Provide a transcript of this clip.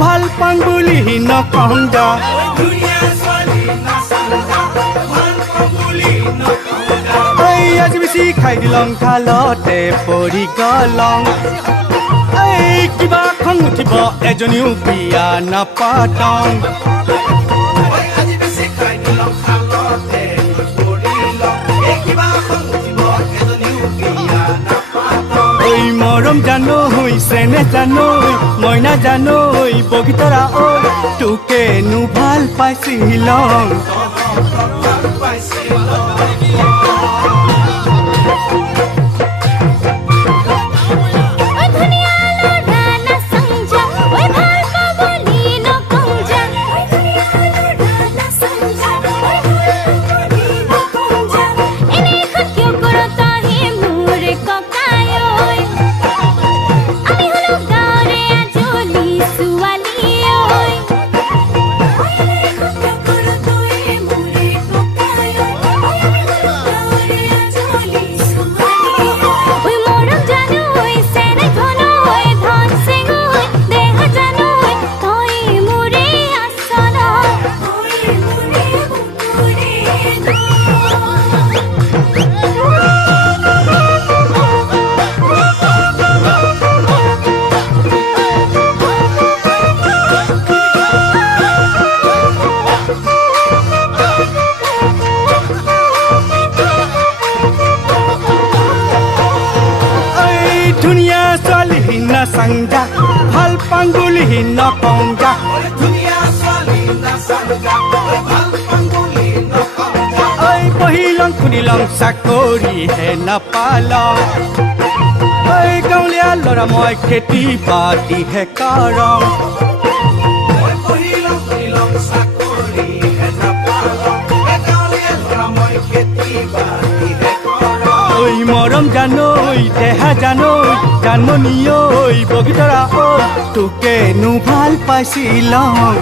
ভাল পাং বুলি নকওঁগা আজি বেছি খাই দিলং খালতে পৰি গলং কিবা খং উঠিব এজনীও বিয়া নাপাতং মৰম জানৈ চেনে জানৈ মইনা জানৈ বগীতৰা ঐ তোকেনো ভাল পাইছিলং ধুনীয়া ছোৱালী নাচাংগা ভাল পাং বুলি নকওঁগা পঢ়িলং শুনিলং চাকৰিহে নাপালং গাঁৱলীয়া ল'ৰা মই খেতি বাতিহে কৰং মৰম জানৈ দেহা জানৈ জানমণি ঐ বগীতৰা ঐ তোকেনো ভাল পাইছিলং